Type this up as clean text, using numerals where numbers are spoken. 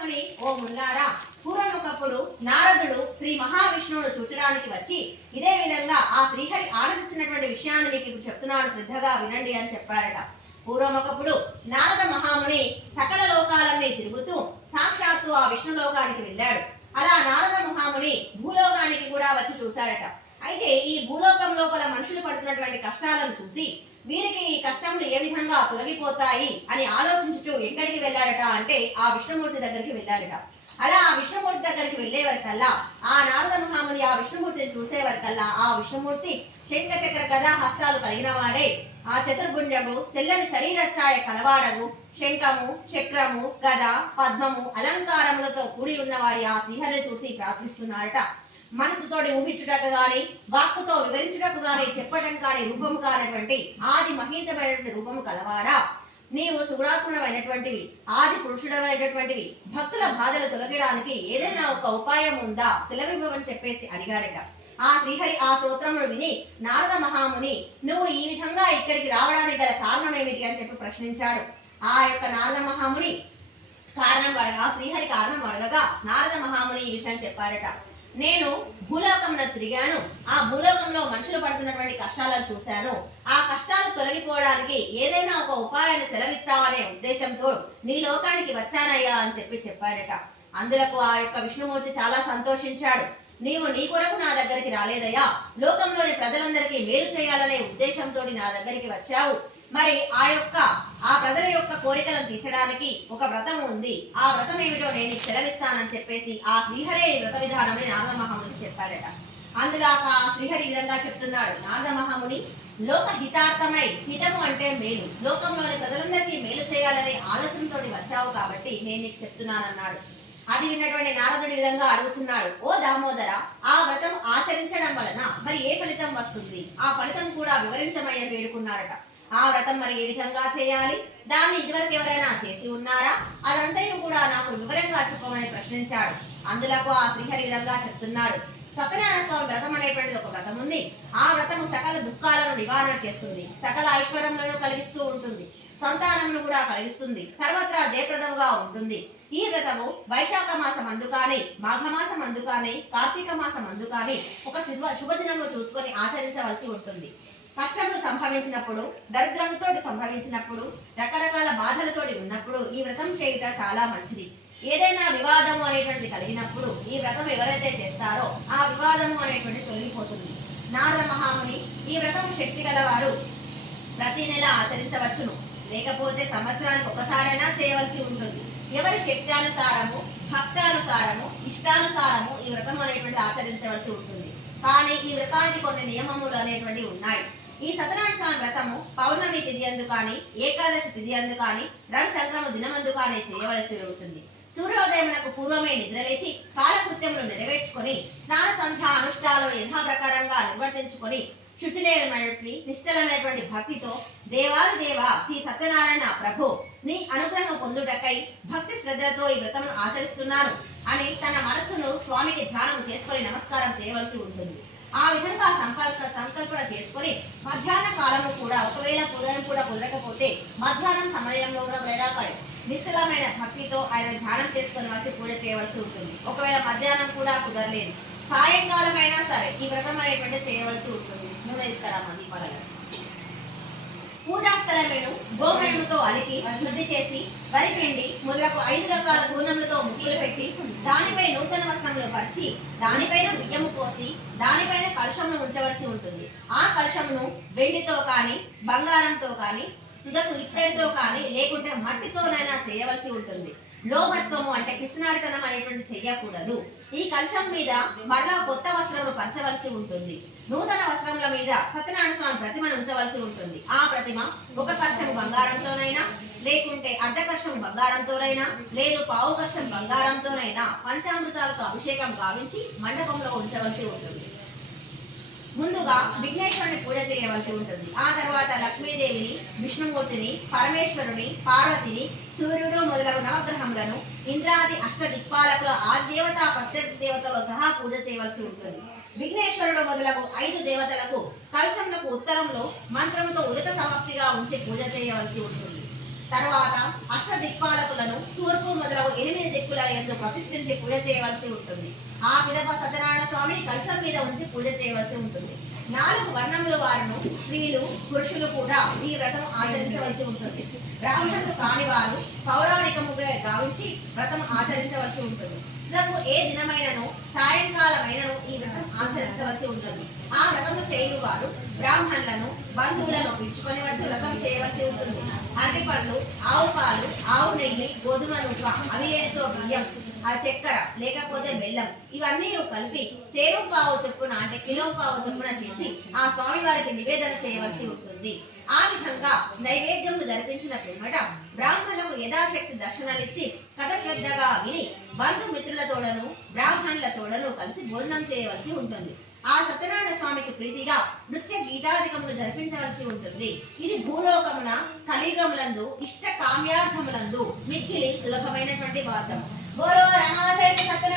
ముని, ఓ ముల్లారా, పూర్వం ఒకప్పుడు నారదుడు శ్రీ మహావిష్ణువును చూచడానికి వచ్చి ఇదే విధంగా ఆ శ్రీహరి ఆనందించినటువంటి విషయాన్ని మీకు ఇప్పుడు చెప్తున్నాను, శ్రద్ధగా వినండి అని చెప్పారట. పూర్వం ఒకప్పుడు నారద మహాముని సకల లోకాలన్నీ తిరుగుతూ సాక్షాత్తు ఆ విష్ణు లోకానికి వెళ్ళాడు. అలా నారద మహాముని భూలోకానికి కూడా వచ్చి చూశాడట. అయితే ఈ భూలోకం లోపల మనుషులు పడుతున్నటువంటి కష్టాలను చూసి వీరికి ఈ కష్టములు ఏ విధంగా తొలగిపోతాయి అని ఆలోచించుతూ ఎక్కడికి వెళ్ళాడట అంటే ఆ విష్ణుమూర్తి దగ్గరికి వెళ్ళాడట. అలా ఆ విష్ణుమూర్తి దగ్గరికి వెళ్ళే వరకల్లా ఆ నారద మహాముని ఆ విష్ణుమూర్తిని చూసే వరకల్లా ఆ విష్ణుమూర్తి శంఖ చక్ర గదా హస్తాలు కలిగిన వాడే, ఆ చతుర్భుజము తెల్లని శరీర ఛాయ కలవాడగు, శంఖము చక్రము గద పద్మము అలంకారములతో కూడి ఉన్నవాడి ఆ శ్రీహరిని చూసి ప్రార్థిస్తున్నాడట. మనసుతోటి ఊహించుటకు గాని వాక్కుతో వివరించుటకు గాని చెప్పటం కాని రూపము కానటువంటి ఆది మహీతమైనటువంటి రూపము కలవాడా, నీవు సుగుణాత్మకమైనటువంటివి ఆది పురుషుడమైనటువంటివి, భక్తుల బాధలు తొలగడానికి ఏదైనా ఒక ఉపాయం ఉందా సెలవివ్వమని చెప్పేసి అడిగాడట. ఆ శ్రీహరి ఆ స్తోత్రమును విని నారద మహాముని నువ్వు ఈ విధంగా ఇక్కడికి రావడానికి గల కారణం ఏమిటి అని చెప్పి ప్రశ్నించాడు. ఆ యొక్క నారద మహాముని కారణం అడగా శ్రీహరి కారణం అడగగా నారద మహాముని ఈ విషయం చెప్పాడట. నేను భూలోకంలో తిరిగాను, ఆ భూలోకంలో మనుషులు పడుతున్నటువంటి కష్టాలను చూశాను. ఆ కష్టాలు తొలగిపోవడానికి ఏదైనా ఒక ఉపాయాన్ని సెలవిస్తావనే ఉద్దేశంతో నీ లోకానికి వచ్చానయ్యా అని చెప్పాడట. అందులకు ఆ యొక్క విష్ణుమూర్తి చాలా సంతోషించాడు. నీవు నీ కొరకు నా దగ్గరికి రాలేదయ్యా, లోకంలోని ప్రజలందరికీ మేలు చేయాలనే ఉద్దేశంతో నా దగ్గరికి వచ్చావు. మరి ఆ ప్రజల యొక్క కోరికలను తీర్చడానికి ఒక వ్రతం ఉంది, ఆ వ్రతం ఏమిటో నేను సెలవిస్తానని చెప్పేసి ఆ శ్రీహరి వ్రత విధానమని నారద మహాముని చెప్పాడట. అందులో ఆ శ్రీహరి విధంగా చెప్తున్నాడు. నారద మహాముని లోక హితార్థమై, హితము అంటే మేలు, లోకంలోని ప్రజలందరికీ మేలు చేయాలనే ఆలోచనతో వచ్చావు కాబట్టి నేను నీకు చెప్తున్నానన్నాడు. అది విన్నటువంటి నారదుడి విధంగా అడుగుతున్నాడు, ఓ దామోదర, ఆ వ్రతం ఆచరించడం వలన మరి ఏ ఫలితం వస్తుంది, ఆ ఫలితం కూడా వివరించమని వేడుకున్నారట. ఆ వ్రతం మరి ఏ విధంగా చేయాలి, దాన్ని ఇదివరకు ఎవరైనా చేసి ఉన్నారా, అదంతయు కూడా నాకు వివరంగా చెప్పమని ప్రశ్నించాడు. అందులకు ఆ శ్రీహరి విధంగా చెప్తున్నాడు. సత్యనారాయణ స్వామి వ్రతం అనేటువంటిది ఒక వ్రతం ఉంది. ఆ వ్రతము సకల దుఃఖాలను నివారణ చేస్తుంది, సకల ఐశ్వర్యములను కలిగిస్తూ ఉంటుంది, సంతానమును కూడా కలిగిస్తుంది, సర్వత్రా జయప్రదముగా ఉంటుంది. ఈ వ్రతము వైశాఖ మాసం అందుకాని, మాఘమాసం అందుకాని, కార్తీక మాసం అందుకాని ఒక శుభదినము చూసుకొని ఆచరించవలసి ఉంటుంది. కష్టములు సంభవించినప్పుడు, దరిద్రముతో సంభవించినప్పుడు, రకరకాల బాధలతోటి ఉన్నప్పుడు ఈ వ్రతం చేయుట చాలా మంచిది. ఏదైనా వివాదము అనేటువంటిది కలిగినప్పుడు ఈ వ్రతం ఎవరైతే చేస్తారో ఆ వివాదము అనేటువంటి తొలగిపోతుంది. నారద మహాముని ఈ వ్రతం శక్తి గలవారు ప్రతి నెల ఆచరించవచ్చును, లేకపోతే సంవత్సరానికి ఒకసారైనా చేయవలసి ఉంటుంది. ఎవరి శక్త్యానుసారము, భక్తానుసారము, ఇష్టానుసారము ఈ వ్రతం అనేటువంటి ఆచరించవలసి ఉంటుంది. కానీ ఈ వ్రతానికి కొన్ని నియమములు అనేటువంటివి ఉన్నాయి. ఈ సత్యనారాయణ స్వామి వ్రతము పౌర్ణమి తిథి అందు కానీ, ఏకాదశి తిథి అందు కానీ, రవి సంక్రమ దినమందు కానీ చేయవలసి ఉంటుంది. సూర్యోదయమునకు పూర్వమే నిద్రలేచి కాలకృత్యములు నెరవేర్చుకొని స్నాన సంధ్య అనుష్ఠానాలు యథాప్రకారంగా నిర్వర్తించుకొని శుచిలేనటువంటి నిశ్చలమైనటువంటి భక్తితో దేవాది దేవ శ్రీ సత్యనారాయణ ప్రభు నీ అనుగ్రహం పొందుటకై భక్తి శ్రద్ధలతో ఈ వ్రతమును ఆచరిస్తున్నాను అని తన మనస్సును స్వామికి ధ్యానం చేసుకొని నమస్కారం చేయవలసి ఉంటుంది. ఆ విధంగా సంకల్పన చేసుకొని మధ్యాహ్న కాలము కూడా ఒకవేళ ఉదయం కూడా కుదరకపోతే మధ్యాహ్నం సమయంలో కూడా నిశ్చలమైన భక్తితో ఆయన ధ్యానం చేసుకొని పూజ చేయవలసి ఉంటుంది. ఒకవేళ మధ్యాహ్నం కూడా కుదరలేదు, సాయంకాలం అయినా సరే ఈ వ్రతం అనేటువంటి చేయవలసి ఉంటుంది. నూనె ఇస్తారమ్మా దీపాలలో. పూజాస్థలమును గోమయముతో అలికి శుద్ధి చేసి వరిపిండి మొదలకు 5 రకాల పూర్ణములతో ముగ్గులు పెట్టి దానిపై నూతన వస్త్రములు పరిచి దానిపైన బియ్యము పోసి దానిపైన కలశమును ఉంచవలసి ఉంటుంది. ఆ కలశమును వెండితో కానీ, బంగారంతో కానీ, తుదకు ఇత్తడితో కానీ, లేకుంటే మట్టితోనైనా చేయవలసి ఉంటుంది. లోభత్వము అంటే పిసినారితనం అనేటువంటి చెయ్యకూడదు. ఈ కలశం మీద మరలా కొత్త వస్త్రములు పంచవలసి ఉంటుంది. నూతన వస్త్రముల మీద సత్యనారాయణ స్వామి ప్రతిమను ఉంచవలసి ఉంటుంది. ఆ ప్రతిమ ఒక కలశం బంగారంతోనైనా, లేకుంటే అర్ధ కలశం బంగారంతోనైనా, లేదు పావు కలశం బంగారంతోనైనా పంచామృతాలతో అభిషేకం గావించి మండపంలో ఉంచవలసి ఉంటుంది. ముందుగా విఘ్నేశ్వరుని పూజ చేయవలసి ఉంటుంది. ఆ తర్వాత లక్ష్మీదేవిని, విష్ణుమూర్తిని, పరమేశ్వరుని, పార్వతిని, సూర్యుడు మొదలగు నవగ్రహములను, ఇంద్రాది అష్ట దిక్పాలకుల ఆదేవత ప్రత్యర్థ దేవతలు సహా పూజ చేయవలసి ఉంటుంది. విఘ్నేశ్వరుడు మొదలగు 5 దేవతలకు కలశములకు ఉత్తరంలో మంత్రముతో ఉదక సమాప్తిగా ఉంచి పూజ చేయవలసి ఉంటుంది. తర్వాత అష్ట దిక్పాలకులను తూర్పు మొదలగు 8 దిక్కుల యందు ప్రతిష్ఠించి పూజ చేయవలసి ఉంటుంది. ఆ పిదప సత్యనారాయణ స్వామిని కలశం మీద ఉంచి పూజ చేయవలసి ఉంటుంది. 4 వర్ణముల వారును స్త్రీలు పురుషులు కూడా ఈ వ్రతం ఆచరించవలసి ఉంటుంది. బ్రాహ్మణులు కాని వారు పౌరాణికముగా గావించి వ్రతం ఆచరించవలసి ఉంటుంది. నాకు ఏ దినమైనను సాయంకాలమైనను ఈ వ్రతం ఆచరించవలసి ఉంటుంది. ఆ వ్రతము చేయు వారు బ్రాహ్మణులను బంధువులను పిలుచుకొని వచ్చి వ్రతం చేయవలసి ఉంటుంది. అరటి పళ్ళు, ఆవు పాలు, ఆవు నెయ్యి, గోధుమ నూక, అవిలేనితో బియ్యం, ఆ చక్కెర లేకపోతే బెల్లం ఇవన్నీ కలిపి సేరు పావు చొప్పున అంటే కిలో పావు చొప్పున చేసి ఆ స్వామి వారికి నివేదన చేయవలసి ఉంటుంది. ఆ విధంగా నైవేద్యము జరిపించిన పిమ్మట బ్రాహ్మణులకు యథాశక్తి దక్షిణలిచ్చి కథ శ్రద్ధగా విని బంధుమిత్రులతోడను బ్రాహ్మణులతోడను కలిసి భోజనం చేయవలసి ఉంటుంది. ఆ సత్యనారాయణ స్వామికి ప్రీతిగా నృత్య గీతాధికములు జరిపించవలసి ఉంటుంది. ఇది భూలోకమున కలియుగములందు ఇష్ట కామ్యార్థములందు మిక్కిలి సులభమైనటువంటి మార్గం. బోలో రమాదేవి సత్య